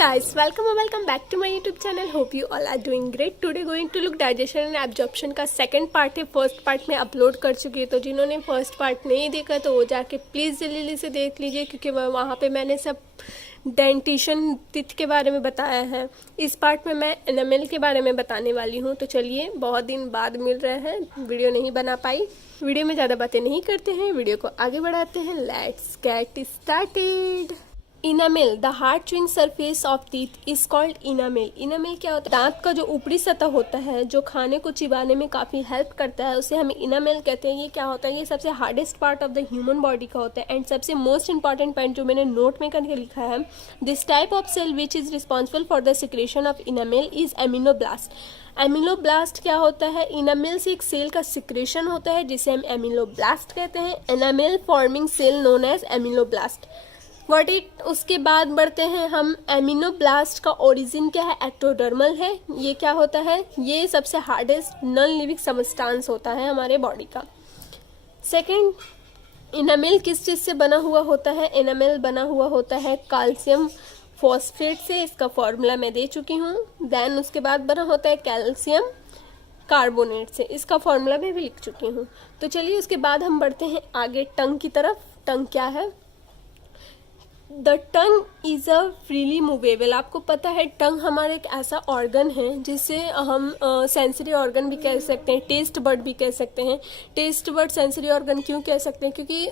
guys, welcome back to my YouTube channel. Hope you all are doing great. Today going to look digestion and absorption का second part है. First part में upload कर चुकी है, तो जिन्होंने first part नहीं देखा तो वो जाके प्लीज़ जल्दी से देख लीजिए, क्योंकि वहाँ पे मैंने सब डेंटिशन टिथ के बारे में बताया है. इस पार्ट में मैं एनामेल के बारे में बताने वाली हूँ. तो चलिए, बहुत दिन बाद मिल रहे हैं, वीडियो नहीं बना पाई. वीडियो में ज़्यादा बातें नहीं करते हैं, वीडियो को आगे बढ़ाते हैं. Let's get started. Enamel, the hard chewing surface of teeth is called enamel. Enamel क्या होता है? दांत का जो ऊपरी सतह होता है, जो खाने को चिबाने में काफ़ी हेल्प करता है, उसे हम इनामेल कहते हैं. ये क्या होता है? ये सबसे hardest part of the human body का होता है. एंड सबसे मोस्ट इंपॉर्टेंट पॉइंट जो मैंने नोट में करके लिखा है, this type of cell which is responsible for the secretion of enamel is ameloblast. Ameloblast क्या होता है? इनामेल से एक सेल का सिक्रेशन होता है जिसे हम एमिनोब्लास्ट कहते हैं. Enamel forming cell known as ameloblast. What it. उसके बाद बढ़ते हैं हम. एमिनोब्लास्ट का ओरिजिन क्या है? एक्टोडर्मल है. ये क्या होता है? ये सबसे हार्डेस्ट नॉन लिविंग सबस्टांस होता है हमारे बॉडी का. सेकंड, इनामेल किस चीज़ से बना हुआ होता है? इनामेल बना हुआ होता है कैल्शियम फॉस्फेट से. इसका फॉर्मूला मैं दे चुकी हूँ. देन उसके बाद बना होता है कैल्शियम कार्बोनेट से. इसका फॉर्मूला मैं भी लिख चुकी हूँ. तो चलिए, उसके बाद हम बढ़ते हैं आगे टंग की तरफ. टंग क्या है? The tongue is a freely movable. आपको पता है टंग हमारा एक ऐसा ऑर्गन है जिसे हम सेंसरी ऑर्गन भी कह सकते हैं, टेस्ट बर्ड भी कह सकते हैं. टेस्ट बर्ड सेंसरी ऑर्गन क्यों कह सकते हैं? क्योंकि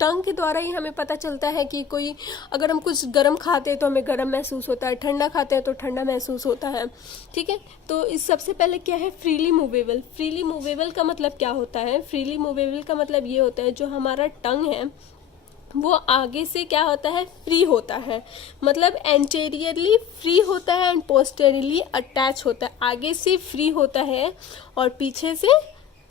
टंग के द्वारा ही हमें पता चलता है कि कोई, अगर हम कुछ गर्म खाते हैं तो हमें गर्म महसूस होता है, ठंडा खाते हैं तो ठंडा महसूस होता है. ठीक है, तो इस सबसे पहले क्या है? Freely movable. फ्रीली मूवेबल का मतलब क्या होता है? फ्रीली मूवेबल का मतलब ये होता है, जो हमारा टंग है वो आगे से क्या होता है? फ्री होता है. मतलब एंटेरियरली फ्री होता है एंड पोस्टेरियरली अटैच होता है. आगे से फ्री होता है और पीछे से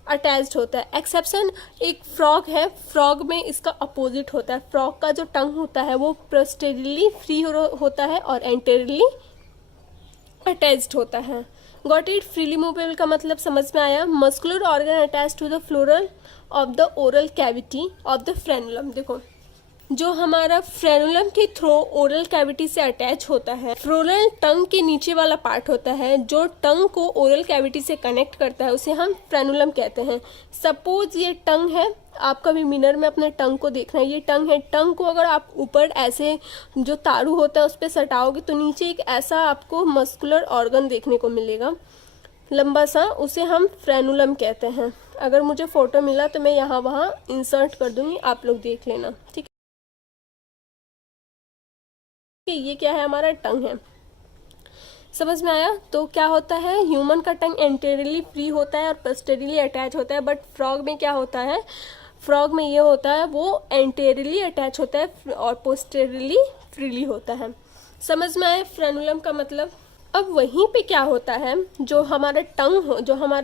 अटैच्ड होता है. एक्सेप्शन एक फ्रॉग है. फ्रॉग में इसका अपोजिट होता है. फ्रॉग का जो टंग होता है वो पोस्टेरियरली फ्री होता है और एंटेरियरली अटैच्ड होता है. Got it. फ्रीली मूवेबल का मतलब समझ में आया. Muscular organ attach to the floral of the oral cavity of the frenulum. देखो, जो हमारा फ्रेनुलम के थ्रू ओरल कैविटी से अटैच होता है. फ्लोरल टंग के नीचे वाला पार्ट होता है जो टंग को ओरल कैविटी से कनेक्ट करता है, उसे हम फ्रेनुलम कहते हैं. सपोज ये टंग है. आप कभी मिरर में अपने टंग को देखना है. ये टंग है. टंग को अगर आप ऊपर ऐसे जो तारू होता है उस पर सटाओगे तो नीचे एक ऐसा आपको मस्कुलर ऑर्गन देखने को मिलेगा, लंबा सा. उसे हम फ्रेनुलम कहते हैं. अगर मुझे फोटो मिला तो मैं यहाँ वहाँ इंसर्ट कर दूंगी, आप लोग देख लेना. ठीक है, ये क्या है? हमारा टंग है. समझ में आया? तो क्या होता है? ह्यूमन का टंग एंटेरियरली फ्री होता है और पोस्टेरियरली अटैच होता है. बट फ्रॉग में क्या होता है? फ्रॉग में ये होता है, वो एंटेरियरली अटैच होता है और पोस्टेरियरली फ्रीली होता है. समझ में आया फ्रेनुलम का मतलब? अब वहीं पे क्या होता है, जो हमारा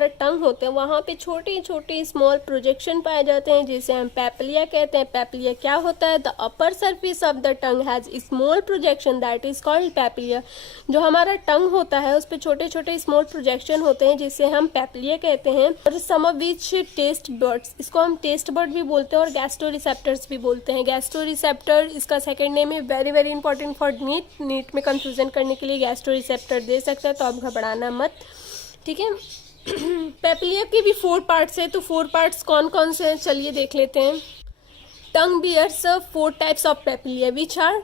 टंग होता है वहाँ पे छोटे छोटे स्मॉल प्रोजेक्शन पाए जाते हैं जिसे हम पैपिलिया कहते हैं. पैपिलिया क्या होता है? The upper surface of the tongue has small projection that is called papillae. जो हमारा टंग होता है उस पर छोटे छोटे स्मॉल प्रोजेक्शन होते हैं जिसे हम पैपिलिया कहते हैं. और सम ऑफ विच टेस्ट बर्ड्स, इसको हम टेस्ट बर्ड भी बोलते हैं और गैस्ट्रो रिसेप्टर्स भी बोलते हैं. गैस्ट्रो रिसेप्टर इसका सेकेंड नेम है. Very very important for NEET में कंफ्यूजन करने के लिए गैस्ट्रो रिसेप्टर दे सकता है, तो आप घबराना मत. ठीक है. पैपिलिया के भी 4 पार्ट्स है. तो 4 पार्ट्स कौन कौन से हैं चलिए देख लेते हैं. Tongue bears 4 types of papillae which are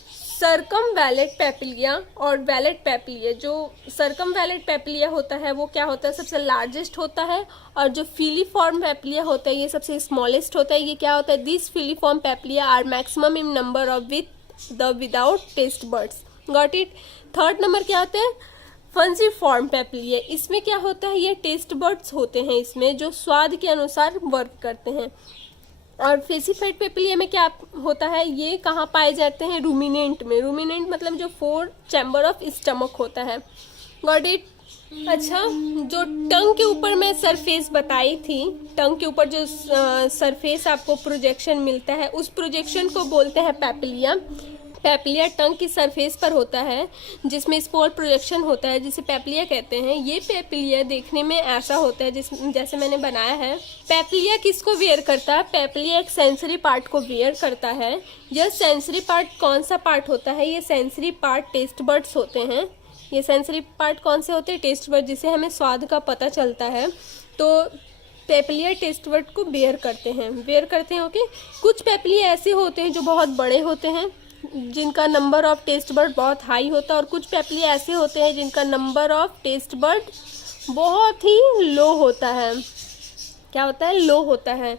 circumvallate papillae और वैलेट पैपिलिया. जो सर्कमवैलेट पैपिलिया होता है वो क्या होता है? सबसे लार्जेस्ट होता है. और जो फिलीफॉर्म पैपिलिया होता है ये सबसे स्मॉलेस्ट होता है. ये क्या होता है? This filiform papillae are maximum in number of without taste buds. Got it. Third number क्या होता है? फंजीफॉर्म पैपिलिया. इसमें क्या होता है? ये टेस्ट बर्ड्स होते हैं इसमें, जो स्वाद के अनुसार वर्क करते हैं. और फेसिफाइड पैपिलिया में क्या होता है? ये कहाँ पाए जाते हैं? रूमिनेंट में. रूमिनेंट मतलब जो 4 चैम्बर ऑफ स्टमक होता है. Got it. अच्छा, जो टंग के ऊपर मैं सरफेस बताई थी, टंग के ऊपर जो सरफेस आपको प्रोजेक्शन मिलता है उस प्रोजेक्शन को बोलते हैं पैपिलिया. पेपिलिया टंग की सरफेस पर होता है, जिसमें स्पोर प्रोजेक्शन होता है, जिसे पेपिलिया कहते हैं। ये पेपिलिया देखने में ऐसा होता है जैसे मैंने बनाया है। पेपिलिया किसको वेयर करता है? पेपिलिया एक सेंसरी पार्ट को वेयर करता है। यह सेंसरी पार्ट कौन सा पार्ट होता है? ये सेंसरी पार्ट टेस्ट बर्ड्स होते हैं। ये सेंसरी पार्ट कौन से होते हैं? टेस्ट बर्ड, जिसे हमें स्वाद का पता चलता है। तो पेपिलिया टेस्ट बर्ड को वेयर करते हैं। ओके, कुछ पेपिलिया ऐसे होते हैं जो बहुत बड़े होते हैं, जिनका नंबर ऑफ टेस्ट बर्ड बहुत हाई होता है, और कुछ पेपिलिया ऐसे होते हैं जिनका नंबर ऑफ टेस्ट बर्ड बहुत ही लो होता है। क्या होता है? लो होता है।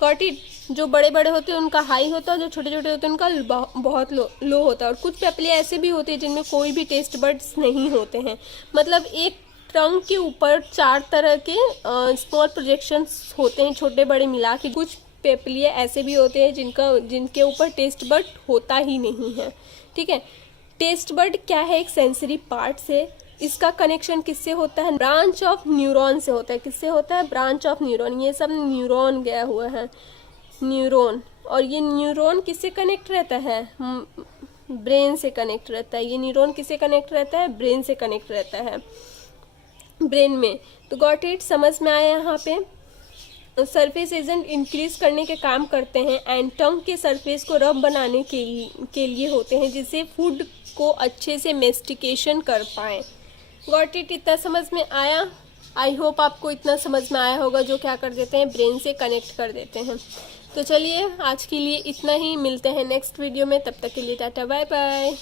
Got it? जो बड़े बड़े होते हैं उनका हाई होता है, और जो छोटे छोटे होते हैं उनका बहुत लो होता है। और कुछ पेपिलिया ऐसे भी होते हैं जिनमें कोई भी टेस्ट बर्ड्स नहीं होते हैं। मतलब एक टंग के ऊपर 4 तरह के स्मॉल प्रोजेक्शंस होते हैं, छोटे बड़े मिला के। कुछ पेपिलिया ऐसे भी होते हैं जिनके ऊपर टेस्ट बर्ड होता ही नहीं है। ठीक है, टेस्ट बर्ड क्या है? एक सेंसरी पार्ट से। इसका कनेक्शन किससे होता है? ब्रांच ऑफ न्यूरॉन से होता है। किससे होता है? Branch of neuron. ये सब न्यूरॉन गया हुआ है, न्यूरॉन। और ये न्यूरॉन किससे कनेक्ट रहता है? ब्रेन से कनेक्ट रहता है। ये न्यूरॉन किससे कनेक्ट रहता है? ब्रेन से कनेक्ट रहता है, ब्रेन में। तो गॉट इट? समझ में आया यहाँ पे? सरफेस एजेंट इंक्रीज करने के काम करते हैं, एंड टंग के सरफेस को रब बनाने के लिए होते हैं, जिससे फूड को अच्छे से मेस्टिकेशन कर पाए। Got it? इतना समझ में आया? आई होप आपको इतना समझ में आया होगा, जो क्या कर देते हैं, ब्रेन से कनेक्ट कर देते हैं। तो चलिए आज के लिए इतना ही, मिलते हैं नेक्स्ट वीडियो में। तब तक के लिए टाटा बाय बाय।